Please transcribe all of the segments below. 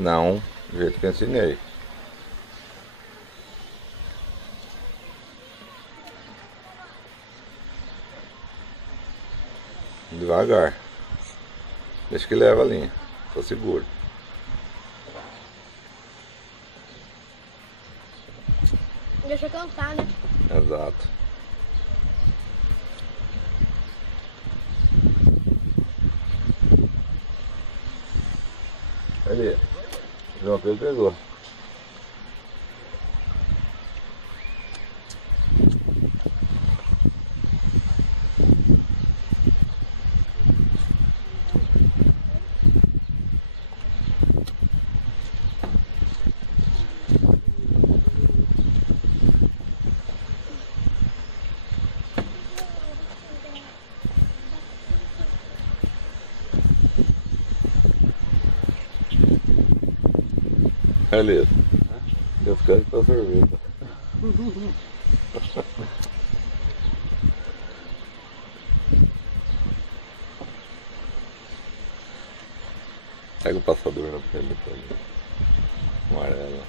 Não, do jeito que eu ensinei. Devagar. Deixa que leva a linha. Só segura. Deixa eu cansar, né? Exato. Ali. João Pedro pegou. Beleza. Eu fico com a sorvete. Pega o passador na pele depois. Amarelo.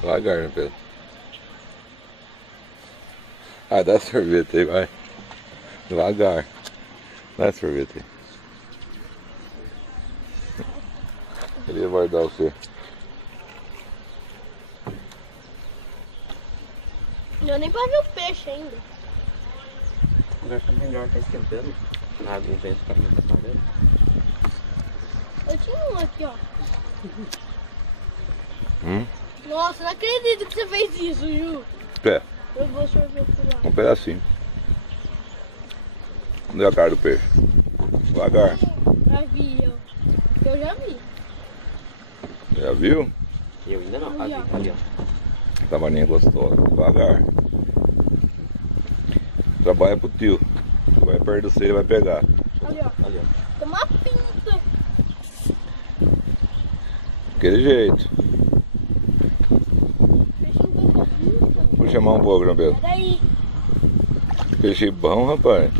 Devagar, né, Pedro? Ah, dá sorvete aí, vai. Devagar. Dá sorvete aí. Ele ia guardar você. Não deu nem pra ver o peixe ainda. Agora tá melhor, tá esquentando. A água, o vento tá me passando. Eu tinha um aqui, ó. Nossa, não acredito que você fez isso, Ju. É, Jogou o sorvete lá. um pedacinho. Cadê a cara do peixe? Devagar. Já vi, eu já vi. Já viu? Eu ainda não. Ali, ali, ó. Tamarinha gostosa. Devagar. Trabalha pro tio. Vai perto do você, ele vai pegar. Ali, ó. Ali, ó. Tem uma pinta. Daquele jeito. Vou chamar um pouco, João Pedro. Daí. Peixe bom, rapaz.